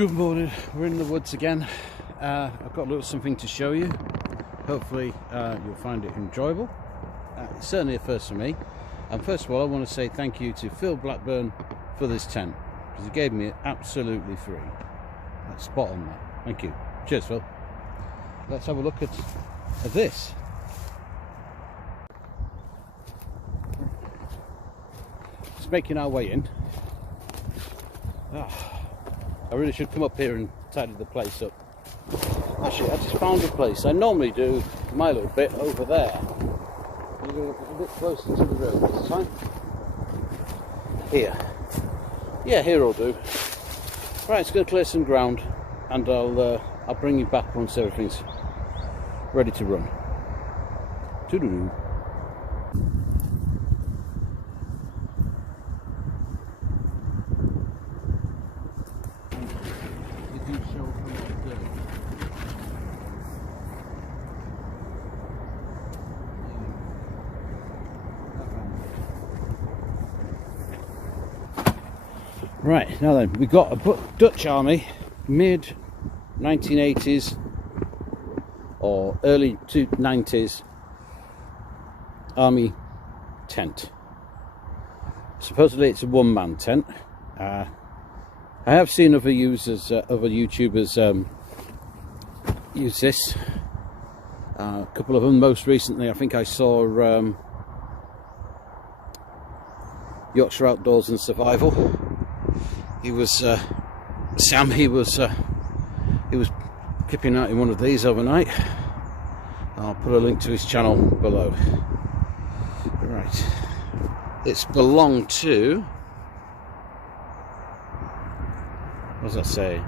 Good morning, we're in the woods again. I've got a little something to show you. Hopefully you'll find it enjoyable. It's certainly a first for me. And first of all, I want to say thank you to Phil Blackburn for this tent, because he gave me it absolutely free. That's spot on that. Thank you. Cheers, Phil. Let's have a look at this. Just making our way in. I really should come up here and tidy the place up. Actually, I just found a place. I normally do my little bit over there. I'm going a bit closer to the road this time. Here. Yeah, here will do. Right, it's going to clear some ground, and I'll bring you back once everything's ready to run. Toodaloo. Right, now then, we've got a Dutch army, mid 1980s or early 90s army tent. Supposedly it's a one-man tent. I have seen other users, other YouTubers use this. A couple of them, most recently I think I saw Yorkshire Outdoors and Survival. He was Sam. He was kipping out in one of these overnight. I'll put a link to his channel below. Right, it's belonged to. What does that say?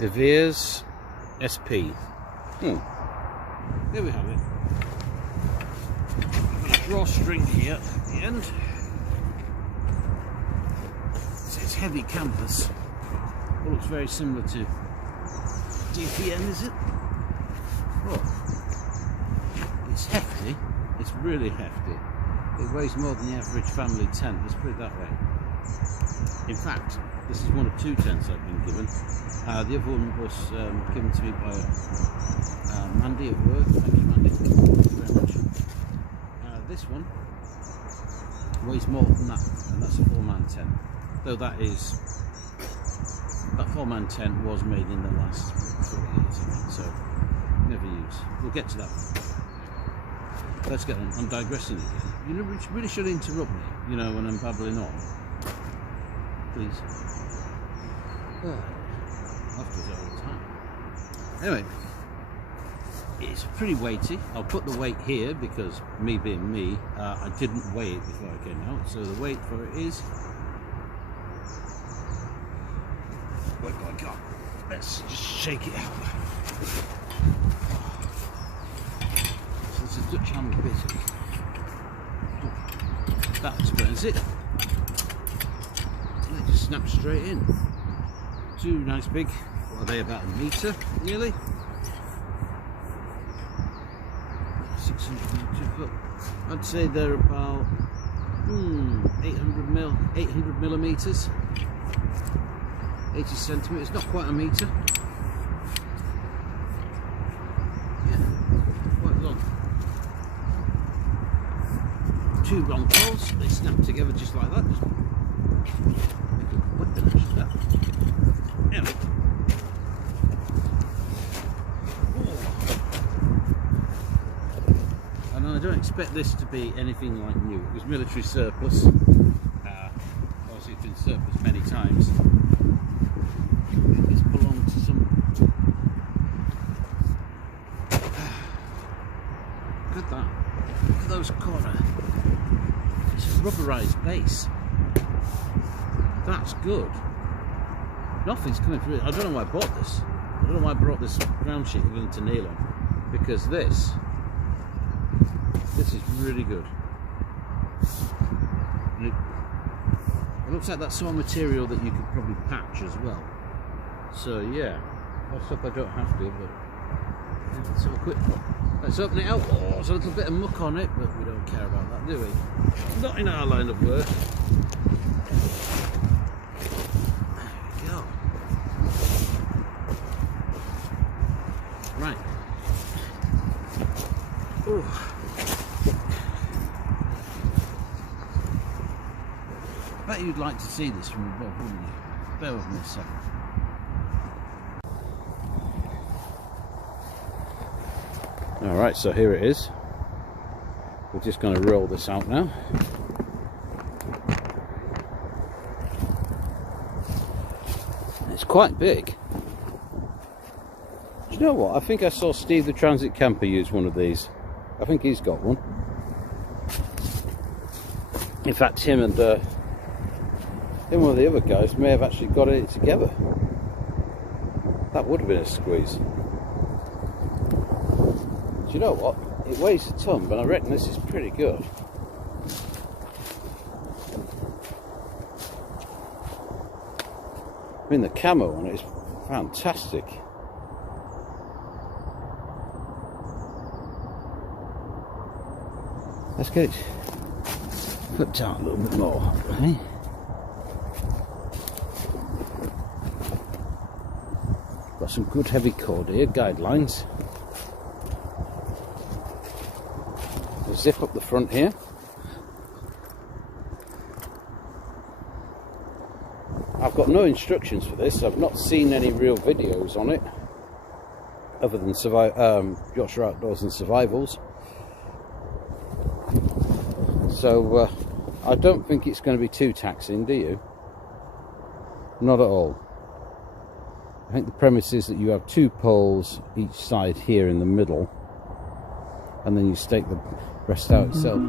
De Veers SP. Here we have it. Got a drawstring here at the end. It's heavy canvas. It looks very similar to DPN, is it? Oh, it's hefty. It's really hefty. It weighs more than the average family tent. Let's put it that way. In fact, this is one of two tents I've been given. The other one was given to me by Mandy at work. Thank you, Mandy. Thank you very much. This one weighs more than that, and that's a 4-man tent. Though that 4-man tent was made in the last 4 years, I think, so never used. We'll get to that. Let's get on. I'm digressing again. You really should interrupt me, you know, when I'm babbling on. Please. I have to do that all the time. Anyway, it's pretty weighty. I'll put the weight here because, me being me, I didn't weigh it before I came out. So the weight for it is. Oh my God. Let's just shake it out. So it's a Dutch hammer bit. That explains it. And it just snaps straight in. Two nice big, what are they, about a metre nearly? 602 foot. I'd say they're about 800 millimetres. 80 centimetres, not quite a metre. Yeah, quite long. Two long poles, they snap together just like that. Just make a weapon, actually, that. Anyway. And I don't expect this to be anything like new. It was military surplus. Obviously it's been surplus many times. It's belonged to some. Look at that. Look at those corner. It's a rubberized base. That's good. Nothing's coming through. I don't know why I bought this. I don't know why I brought this ground sheet I'm going to kneel on. Because this is really good. And it looks like that sort of material that you could probably patch as well. So yeah, that's stuff I don't have to, but yeah, let's have a quick look. Let's open it out. Oh, there's a little bit of muck on it, but we don't care about that, do we? Not in our line of work. There we go. Right. Ooh. I bet you'd like to see this from above, wouldn't you? Bear with me a second. Alright, so here it is. We're just going to roll this out now. It's quite big. Do you know what? I think I saw Steve the Transit Camper use one of these. I think he's got one. In fact, him and one of the other guys may have actually got it together. That would have been a squeeze. Do you know what? It weighs a ton, but I reckon this is pretty good. I mean, the camo on it is fantastic. Let's get it flipped out a little bit more, okay? Got some good heavy cord here, guidelines. Zip up the front here. I've got no instructions for this. I've not seen any real videos on it other than Yorkshire Outdoors and Survivals. So I don't think it's going to be too taxing, do you? Not at all. I think the premise is that you have 2 poles each side here in the middle, and then you stake the rest out itself.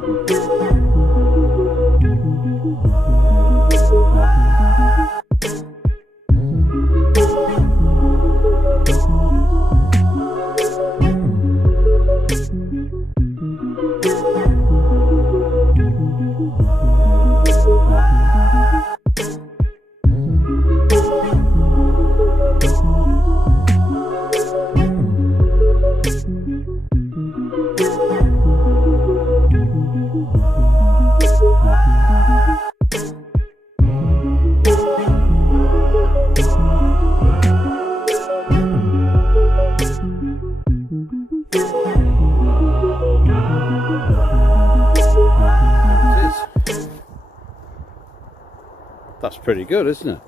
That's pretty good, isn't it?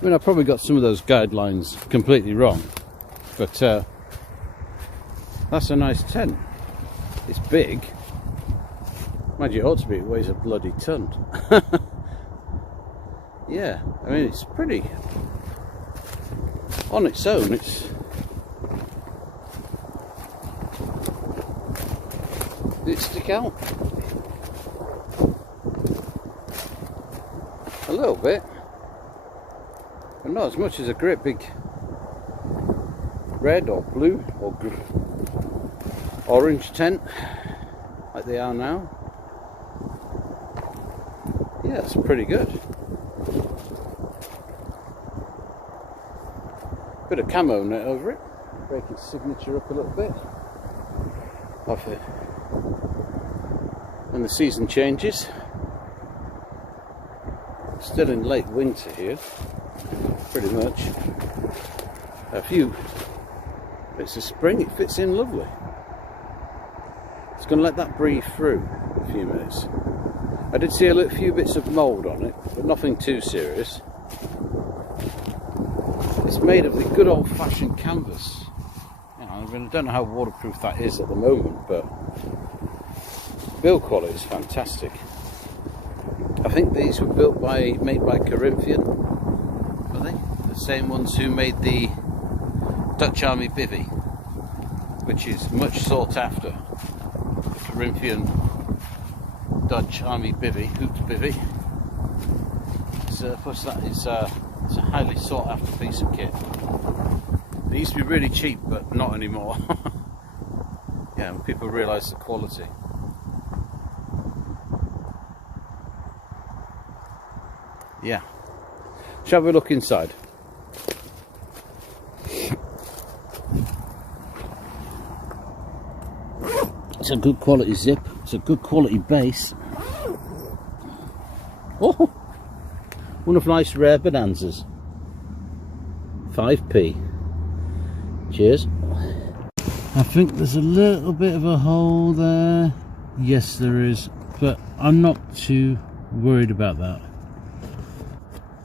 I mean, I probably got some of those guidelines completely wrong, but that's a nice tent. It's big. Mind you, it ought to be, it weighs a bloody ton. Yeah, I mean, it's pretty, on its own, it's, did it stick out? A little bit, but not as much as a great big red or blue or orange tent like they are now. Yeah, it's pretty good. Bit of camo net over it, break its signature up a little bit off it when the season changes. Still in late winter here, pretty much. A few bits of spring, it fits in lovely. It's going to let that breathe through a few minutes. I did see a few bits of mould on it, but nothing too serious. It's made of the good old-fashioned canvas. You know, I don't know how waterproof that is at the moment, but build quality is fantastic. I think these were made by Corinthian, were they? The same ones who made the Dutch Army bivvy, which is much sought after. The Corinthian Dutch Army bivvy, hoot bivvy. Plus that is it's a highly sought after piece of kit. They used to be really cheap, but not anymore. Yeah, when people realise the quality. Yeah. Shall we look inside? It's a good quality zip. It's a good quality base. Oh, one of nice rare bonanzas. 5p. Cheers. I think there's a little bit of a hole there. Yes, there is, but I'm not too worried about that.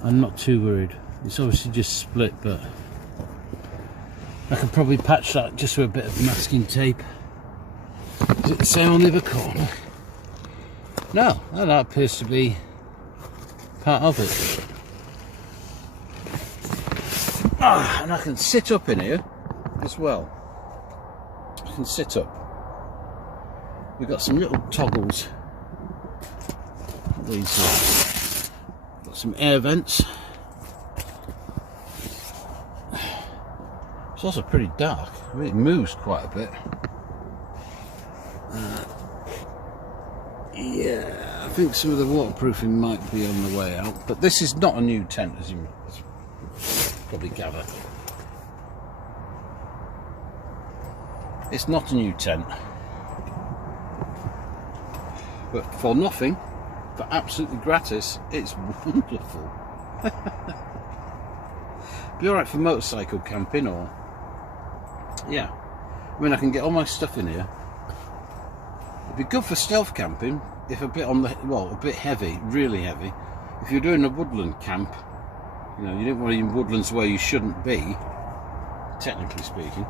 I'm not too worried. It's obviously just split, but I can probably patch that just with a bit of masking tape. Is it the same on the other corner? No, that appears to be part of it. And I can sit up in here as well. I can sit up. We've got some little toggles. These got some air vents. It's also pretty dark. It moves quite a bit. Yeah, I think some of the waterproofing might be on the way out, but this is not a new tent, as you probably gather. It's not a new tent, but for nothing, for absolutely gratis, it's wonderful. Be alright for motorcycle camping, or yeah, I mean, I can get all my stuff in here. It'd be good for stealth camping if a bit on the, well, a bit heavy, really heavy. If you're doing a woodland camp, you know, you don't want to be in woodlands where you shouldn't be, technically speaking.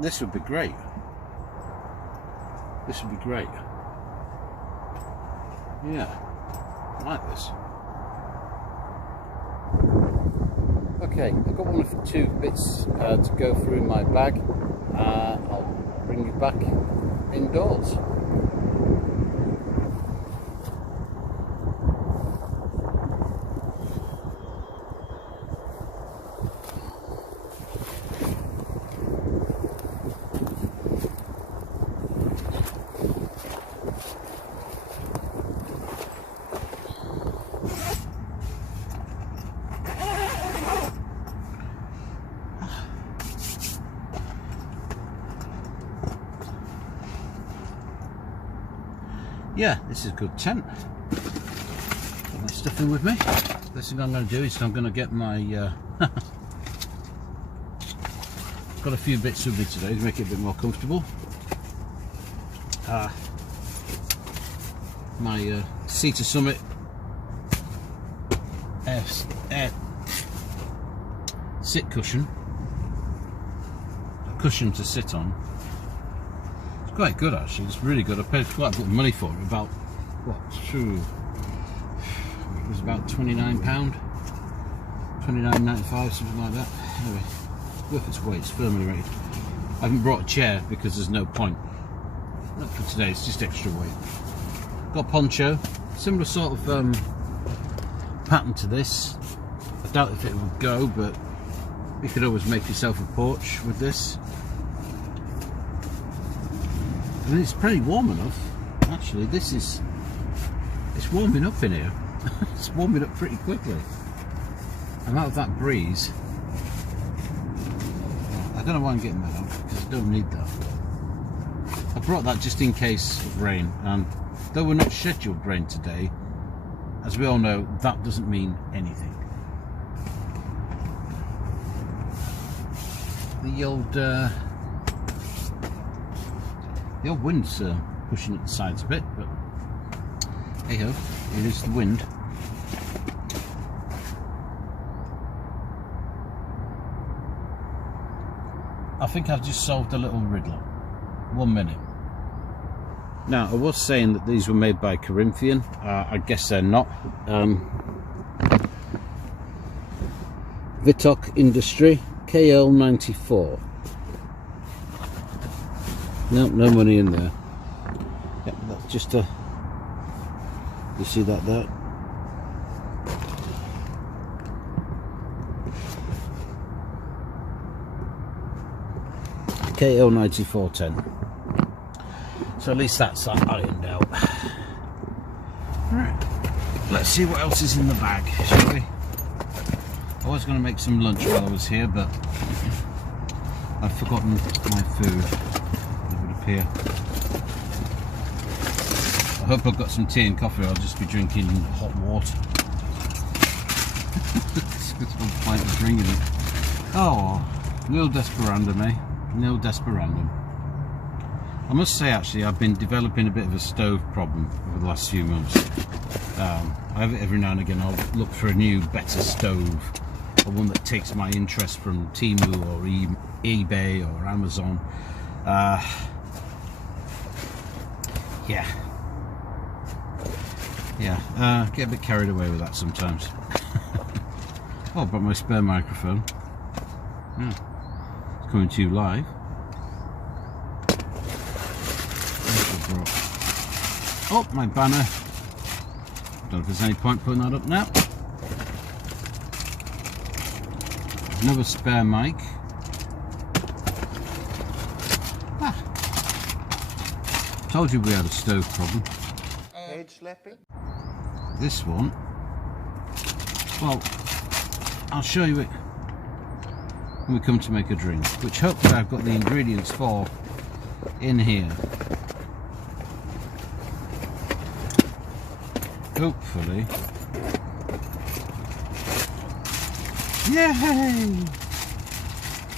This would be great. This would be great. Yeah, I like this. Okay, I've got one or two bits to go through in my bag. I'll bring you back indoors. Yeah, this is a good tent. Got my stuff in with me. First thing I'm going to do is I'm going to get my got a few bits with me today to make it a bit more comfortable. My Cedar Summit air sit cushion, a cushion to sit on. It's quite good actually, it's really good. I paid quite a bit of money for it, about, what, it was about £29, £29.95, something like that. Anyway, worth its weight, it's firmly rated. I haven't brought a chair because there's no point. Not for today, it's just extra weight. Got a poncho, similar sort of pattern to this. I doubt if it would go, but you could always make yourself a porch with this. I mean, it's pretty warm enough. Actually, it's warming up in here. It's warming up pretty quickly. I'm out of that breeze. I don't know why I'm getting that out, because I don't need that. I brought that just in case of rain, and though we're not scheduled rain today, as we all know, that doesn't mean anything. The old wind's pushing at the sides a bit, but hey ho, it is the wind. I think I've just solved a little riddle. 1 minute. Now, I was saying that these were made by Corinthian. I guess they're not. Vitok Industry, KL94. Nope, no money in there. Yep, that's just a... You see that there? KL9410. So at least that's ironed out. Right, let's see what else is in the bag, shall we? I was going to make some lunch while I was here, but I've forgotten my food. Here. I hope I've got some tea and coffee, or I'll just be drinking hot water. There's no point in drinking it. Oh, Nil desperandum, eh? Nil desperandum. I must say, actually, I've been developing a bit of a stove problem over the last few months. Every now and again I'll look for a new, better stove, or one that takes my interest from Temu or eBay or Amazon. Yeah, get a bit carried away with that sometimes. Oh, I brought my spare microphone. Yeah, it's coming to you live. Oh, my banner. Don't know if there's any point putting that up now. Another spare mic. Told you we had a stove problem. Age slapping? This one, well, I'll show you it when we come to make a drink, which hopefully I've got the ingredients for in here. Hopefully. Yay!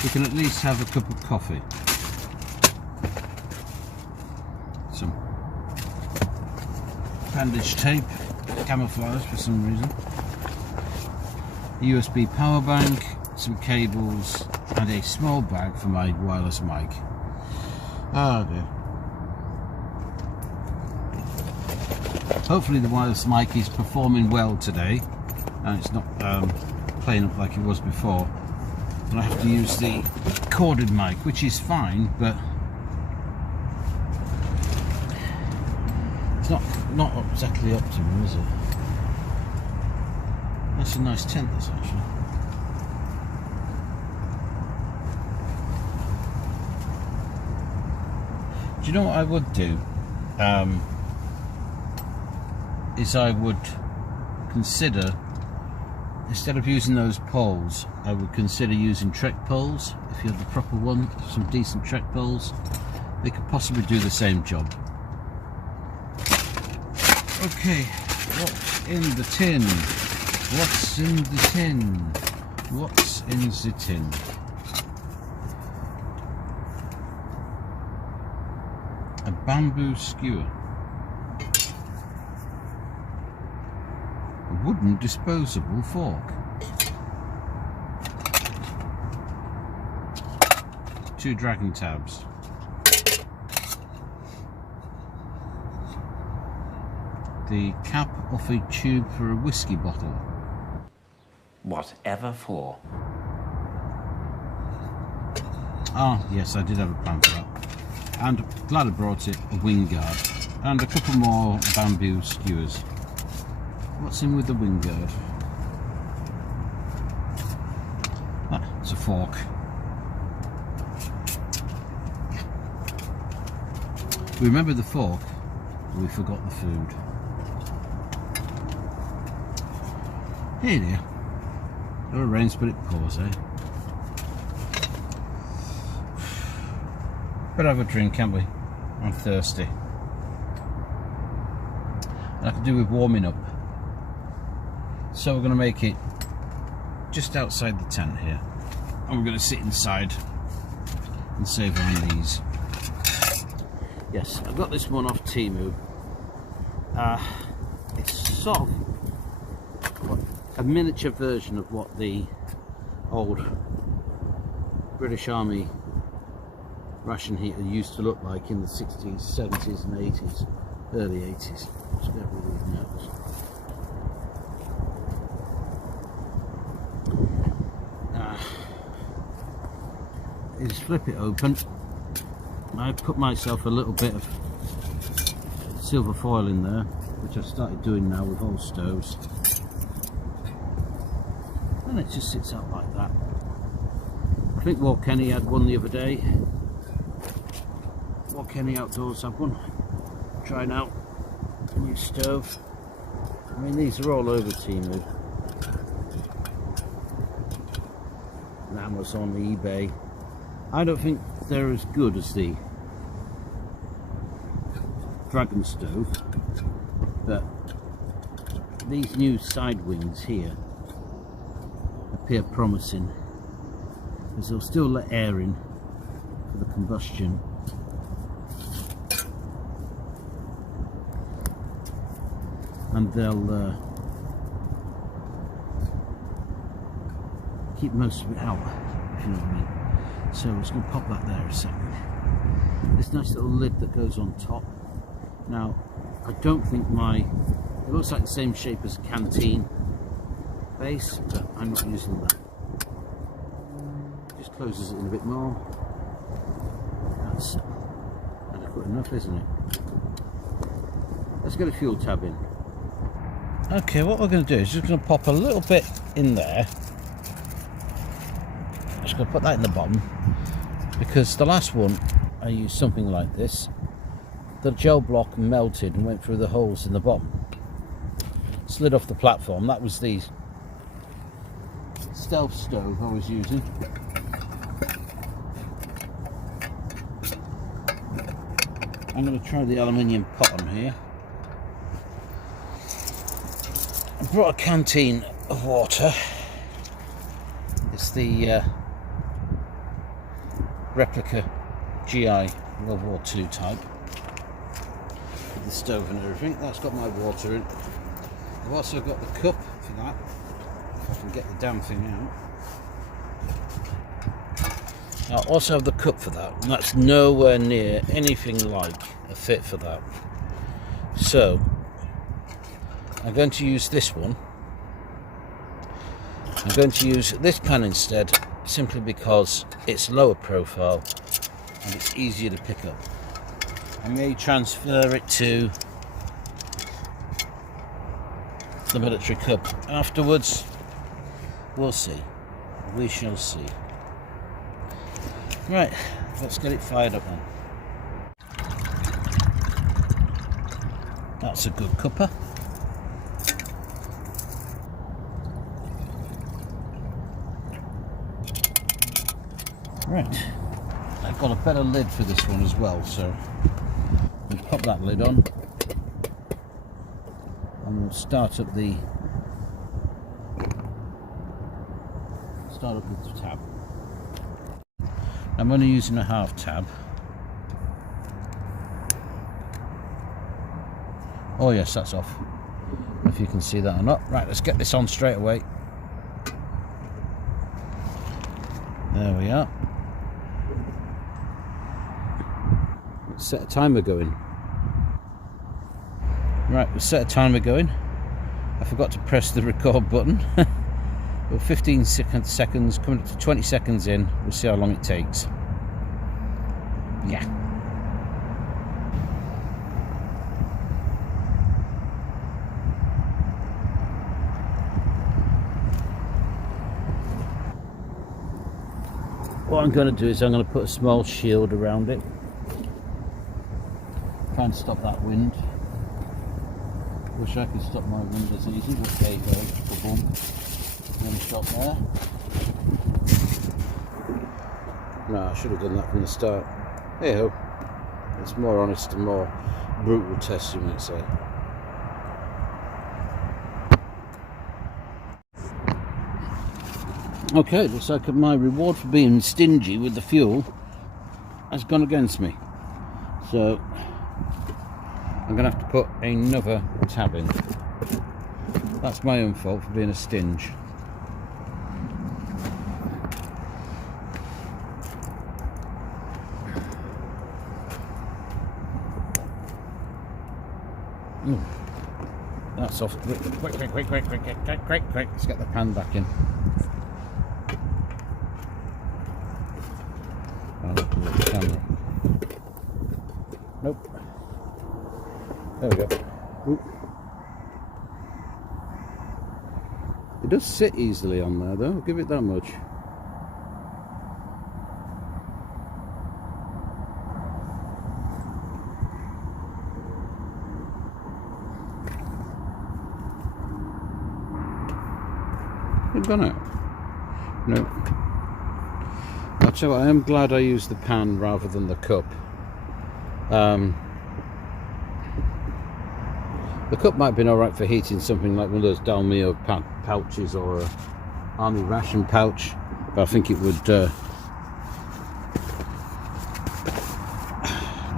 We can at least have a cup of coffee. Some bandage tape, camouflage for some reason. A USB power bank, some cables, and a small bag for my wireless mic. Oh dear. Hopefully the wireless mic is performing well today and it's not playing up like it was before. And I have to use the corded mic, which is fine, but it's not exactly optimum, is it? That's a nice tent, this actually. Do you know what I would do? Is I would consider, instead of using those poles, I would consider using trek poles. If you have the proper one, some decent trek poles, they could possibly do the same job. Okay, what's in the tin? What's in the tin? What's in the tin? A bamboo skewer. A wooden disposable fork. 2 dragging tabs. The cap off a tube for a whiskey bottle. Whatever for. Ah, yes, I did have a plan for that. And glad I brought it, a wing guard. And a couple more bamboo skewers. What's in with the wing guard? Ah, it's a fork. We remembered the fork, but we forgot the food. Hey dear. Oh, rain's but it pours, eh? Better have a drink, can't we? I'm thirsty. And I could do with warming up. So we're going to make it just outside the tent here. And we're going to sit inside and save on these. Yes, I got this one off Temu. It's sort of a miniature version of what the old British Army ration heater used to look like in the 60s, 70s and 80s, early 80s. Let's get rid of these notes. You just flip it open. I put myself a little bit of silver foil in there, which I've started doing now with old stoves. And it just sits out like that. I think Walt Kenny had one the other day. Walt Kenny Outdoors had one. Trying out a new stove. I mean, these are all over Temu. And Amazon, eBay. I don't think they're as good as the Dragon stove, but these new side wings here appear promising. because they'll still let air in for the combustion. And they'll keep most of it out, if you know what I mean. So I'm just going to pop that there a second. This nice little lid that goes on top. Now, I don't think it looks like the same shape as a canteen base, but I'm not using that. Just closes it in a bit more. That's adequate enough, isn't it? Let's get a fuel tab in. Okay, what we're going to do is just going to pop a little bit in there. Just going to put that in the bottom, because the last one I used something like this. The gel block melted and went through the holes in the bottom. Slid off the platform. That was the stealth stove I was using. I'm going to try the aluminium pot on here. I brought a canteen of water. It's the replica GI World War II type. With the stove and everything. That's got my water in. I've also got the cup for that, if I can get the damn thing out. I also have the cup for that, and that's nowhere near anything like a fit for that. So I'm going to use this one. I'm going to use this pan instead, simply because it's lower profile and it's easier to pick up. I may transfer it to the military cup afterwards. We'll see. We shall see. Right, let's get it fired up then. That's a good cuppa. Right, I've got a better lid for this one as well, so we'll pop that lid on and we'll start up the tab. I'm only using a half tab. Oh yes, that's off. If you can see that or not. Right, let's get this on straight away. There we are. Let's set a timer going. Right, we'll set a timer going. I forgot to press the record button. Well, 15 seconds, coming up to 20 seconds in. We'll see how long it takes. Yeah. What I'm going to do is I'm going to put a small shield around it. Try and stop that wind. Wish I could stop my wind as easy, but there you go. Boom. One shot there. No, I should have done that from the start. Hey ho. It's more honest and more brutal test, you might say. Okay, looks like my reward for being stingy with the fuel has gone against me. So I'm going to have to put another tab in. That's my own fault for being a stinge. Ooh, that's off. Quick. Let's get the pan back in. I'll look at the camera. Nope. There we go. Ooh. It does sit easily on there though, I'll give it that much. It's gone out. No. I'll tell you what, I am glad I used the pan rather than the cup. The cup might have been alright for heating something like one of those Dalmio pouches or an army ration pouch, but I think it would, a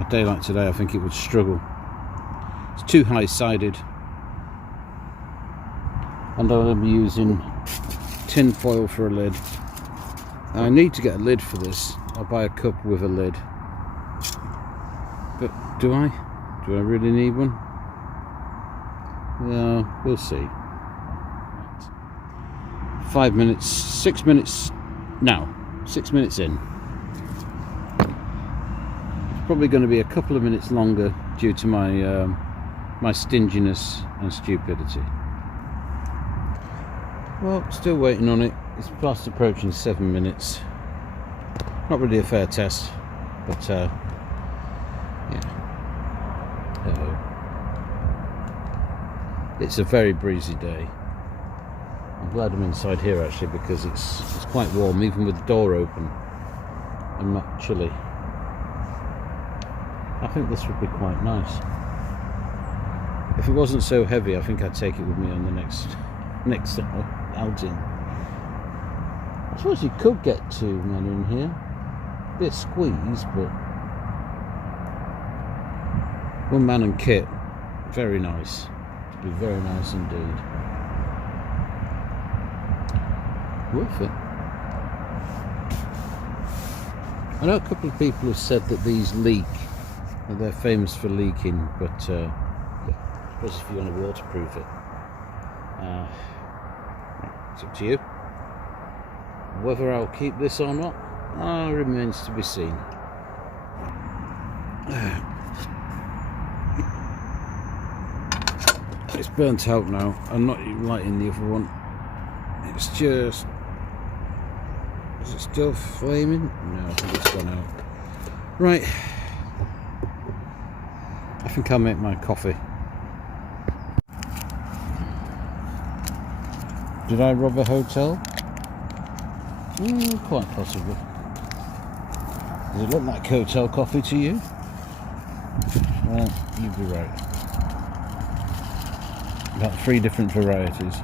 day like today, I think it would struggle. It's too high-sided, and I'll be using tin foil for a lid. I need to get a lid for this. I'll buy a cup with a lid, but do I really need one? Well, we'll see. 5 minutes, 6 minutes now, 6 minutes in. It's probably going to be a couple of minutes longer due to my my stinginess and stupidity. Well, still waiting on it. It's fast approaching 7 minutes. Not really a fair test, but yeah. It's a very breezy day. I'm glad I'm inside here actually, because it's quite warm even with the door open. I'm not chilly. I think this would be quite nice. If it wasn't so heavy, I think I'd take it with me on the next outing. I suppose you could get 2 men in here. Bit squeezed, but one man and kit, very nice. It'd be very nice indeed. Worth it. I know a couple of people have said that these leak, that they're famous for leaking, but yeah, I suppose if you want to waterproof it, it's up to you. Whether I'll keep this or not, remains to be seen. It's burnt out now. I'm not even lighting the other one. It's just... Is it still flaming? No, I think it's gone out. Right. I think I'll make my coffee. Did I rob a hotel? Quite possibly. Does it look like hotel coffee to you? Well, you'd be right. About 3 different varieties.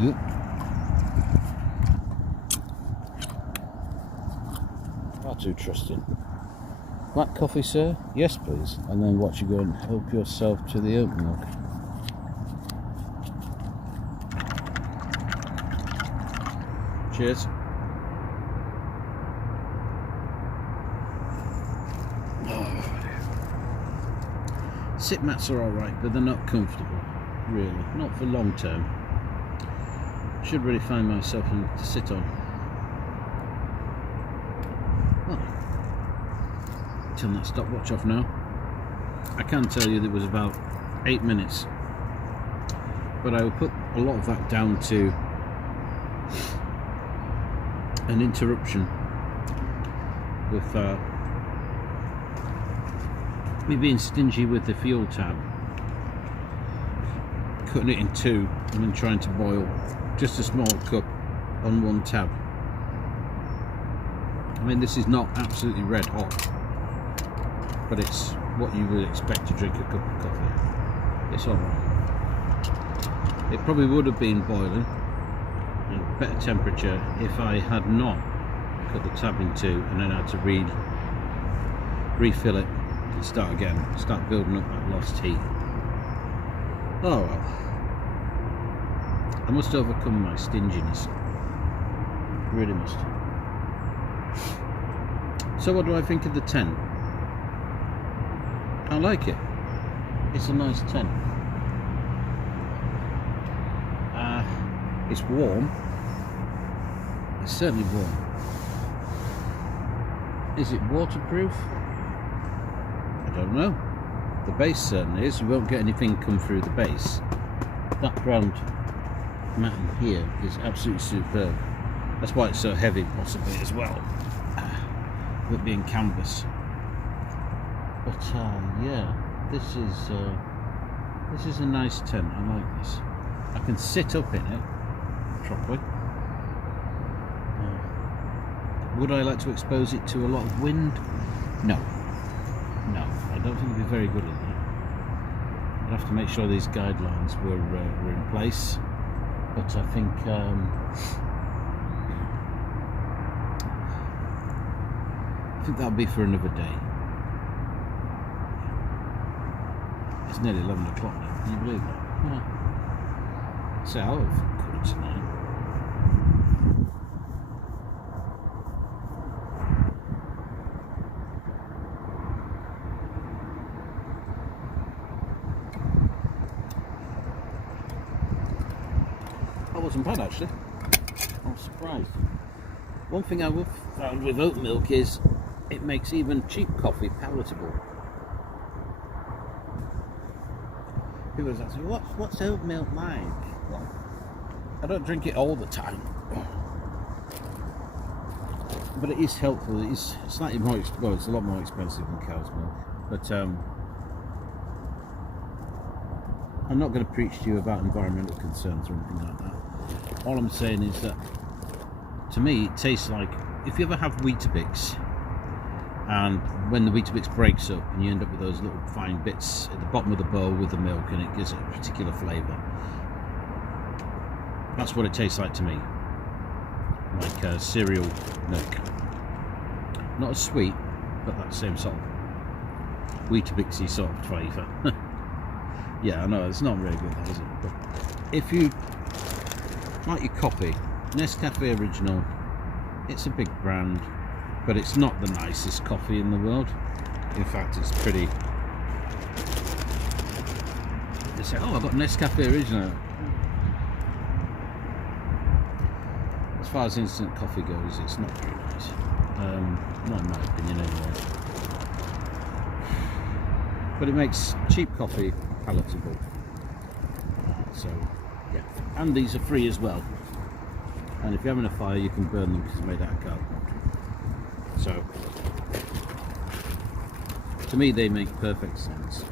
Yep. Far too trusting. Black coffee, sir? Yes, please. And then watch you go and help yourself to the oat milk. Cheers. Sit mats are alright, but they're not comfortable. Really. Not for long term. Should really find myself something to sit on. Well, turn that stopwatch off now. I can tell you there was about 8 minutes, but I will put a lot of that down to an interruption with me being stingy with the fuel tab, cutting it in 2 and then trying to boil just a small cup on 1 tab. I mean, this is not absolutely red hot, but it's what you would expect to drink a cup of coffee. It's alright. It probably would have been boiling at better temperature if I had not cut the tab in 2 and then had to refill it and start again, start building up that lost heat. Oh well. I must overcome my stinginess. Really must. So what do I think of the tent? I like it. It's a nice tent. It's warm. It's certainly warm. Is it waterproof? I don't know. The base certainly is. You won't get anything come through the base. That ground matting here is absolutely superb. That's why it's so heavy, possibly as well, with being canvas. But yeah. this is a nice tent. I like this. I can sit up in it properly. Would I like to expose it to a lot of wind? No. No, I don't think it'd be very good at that. I'd have to make sure these guidelines were in place. But I think that'll be for another day. It's nearly 11 o'clock now. Can you believe that? Yeah. So I'll have 8:45. That wasn't bad actually. I was surprised. One thing I've found with oat milk is it makes even cheap coffee palatable. People ask me, what's oat milk like? Well, I don't drink it all the time, but it is helpful. It's slightly more, well, it's a lot more expensive than cow's milk. But I'm not going to preach to you about environmental concerns or anything like that. All I'm saying is that, to me, it tastes like, if you ever have Weetabix, and when the Weetabix breaks up and you end up with those little fine bits at the bottom of the bowl with the milk, and it gives it a particular flavour. That's what it tastes like to me. Like cereal milk. Not as sweet, but that same sort of Weetabixy sort of flavour. Yeah, I know, it's not really good, is it? But if you like your coffee, Nescafe Original, it's a big brand, but it's not the nicest coffee in the world. In fact, it's pretty... They say, oh, I've got Nescafe Original. As far as instant coffee goes, it's not very nice. Not in my opinion anyway. But it makes cheap coffee palatable. So, yeah. And these are free as well. And if you're having a fire, you can burn them because they're made out of cardboard. So, to me, they make perfect sense.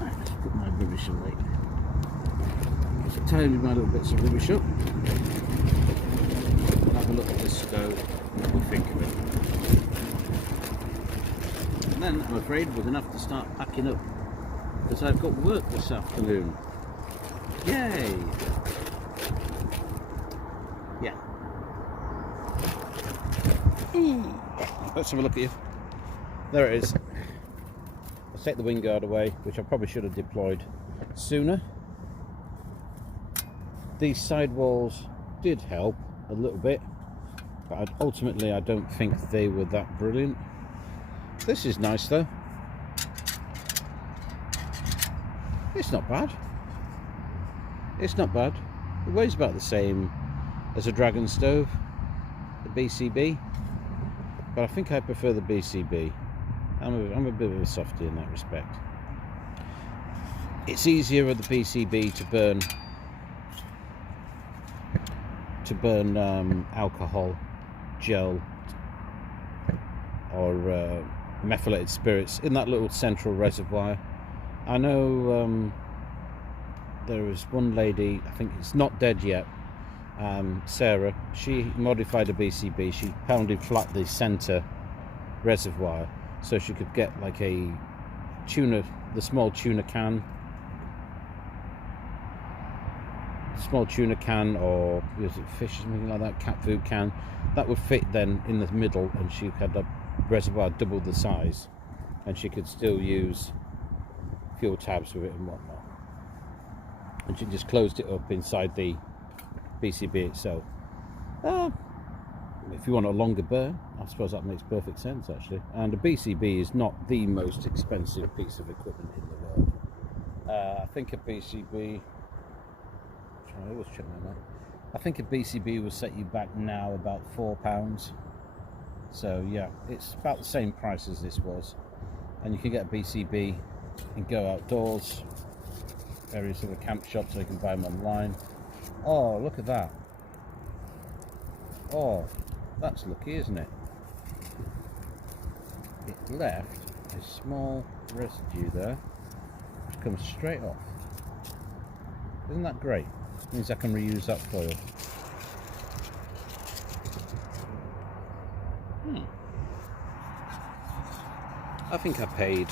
Right, let's put my rubbish away. Just tidy my little bits of rubbish up. We'll have a look at the stove and what we think of it. And then, I'm afraid, we're going to have to start packing up because I've got work this afternoon. Yay! Yeah. Let's have a look at you. There it is. I'll take the wing guard away, which I probably should have deployed sooner. These side walls did help a little bit, but ultimately I don't think they were that brilliant. This is nice though. It's not bad. It's not bad. It weighs about the same as a Dragon stove, the BCB, but I think I prefer the BCB. I'm a bit of a softie in that respect. It's easier with the BCB to burn alcohol, gel, or methylated spirits in that little central reservoir. I know there was one lady, I think it's not dead yet, Sarah, she modified a BCB. She pounded flat the centre reservoir so she could get like a tuna, the small tuna can, or was it fish or something like that, cat food can, that would fit then in the middle, and she had a reservoir double the size, and she could still use fuel tabs with it and whatnot. And she just closed it up inside the BCB itself. If you want a longer burn, I suppose that makes perfect sense actually. And a BCB is not the most expensive piece of equipment in the world. I think a BCB, I always check my math. I think a BCB will set you back now about £4. So yeah, it's about the same price as this was. And you can get a BCB and go outdoors, various other camp shops, so you can buy them online. Oh, look at that. Oh, that's lucky, isn't it? It left a small residue there which comes straight off. Isn't that great? Means I can reuse that foil. I think I paid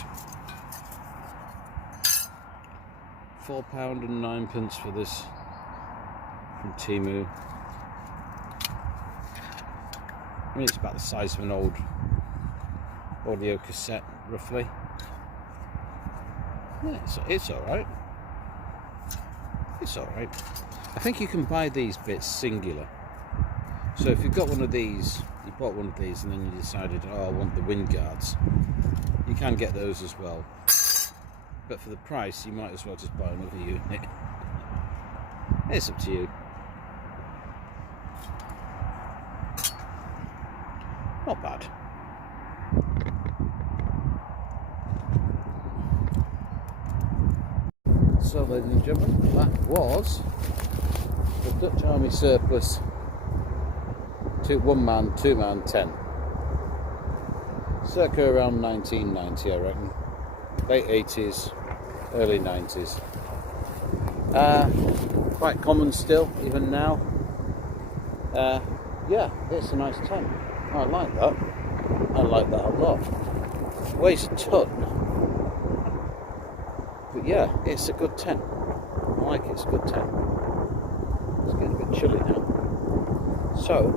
£4.09 for this from Temu. I mean, it's about the size of an old audio cassette, roughly. Yeah, it's alright. It's alright. I think you can buy these bits singular. So if you've got one of these, you bought one of these and then you decided, oh, I want the wind guards, you can get those as well. But for the price, you might as well just buy another unit. It's up to you. Not bad. So, ladies and gentlemen, that was the Dutch Army surplus to 1-man, 2-man tent. Circa around 1990, I reckon. Late 80s, early 90s. Quite common still, even now. Yeah, it's a nice tent. I like that. I like that a lot. It weighs a ton. But yeah, it's a good tent. I like it, it's a good tent. It's getting a bit chilly now. So,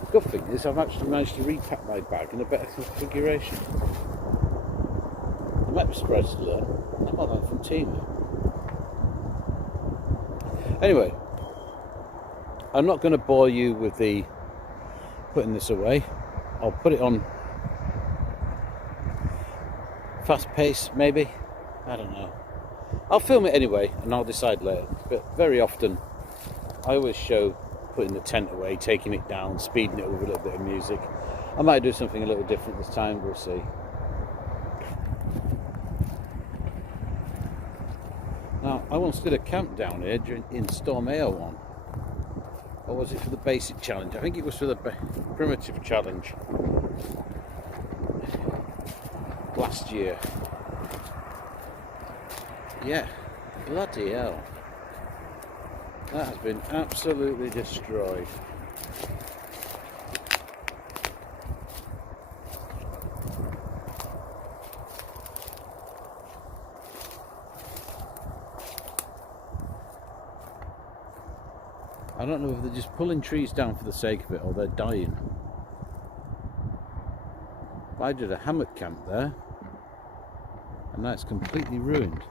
the good thing is I've actually managed to repack my bag in a better configuration. I might be surprised to learn I got that from Temu. Anyway, I'm not going to bore you with the putting this away. I'll put it on fast pace, maybe. I don't know. I'll film it anyway and I'll decide later. But very often I always show putting the tent away, taking it down, speeding it with a little bit of music. I might do something a little different this time, we'll see. Now, I once did a camp down here in Storm AO1. Or was it for the basic challenge? I think it was for the primitive challenge last year. Yeah, bloody hell. That has been absolutely destroyed. I don't know if they're just pulling trees down for the sake of it or they're dying. I did a hammock camp there and now it's completely ruined.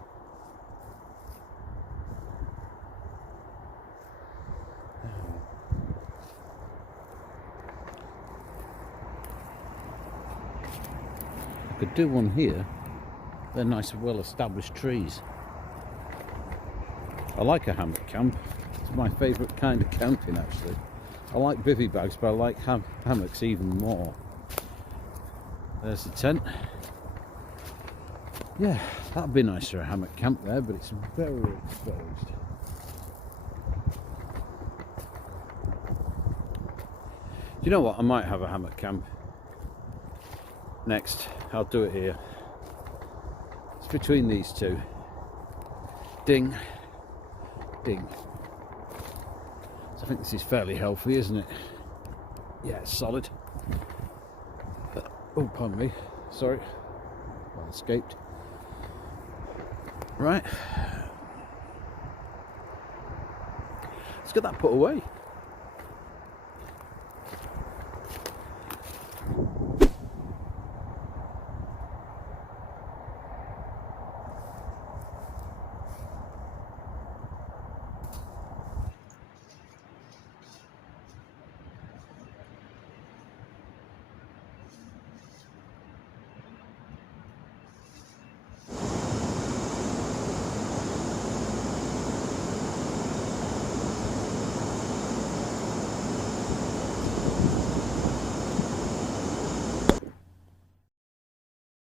I could do one here. They're nice, well-established trees. I like a hammock camp. It's my favourite kind of camping, actually. I like bivvy bags, but I like hammocks even more. There's the tent. Yeah, that'd be nice for a hammock camp there, but it's very exposed. Do you know what? I might have a hammock camp next. I'll do it here. It's between these two. Ding. Ding. So I think this is fairly healthy, isn't it? Yeah, it's solid. Oh, pardon me. Sorry. Well, escaped. Right. Let's get that put away.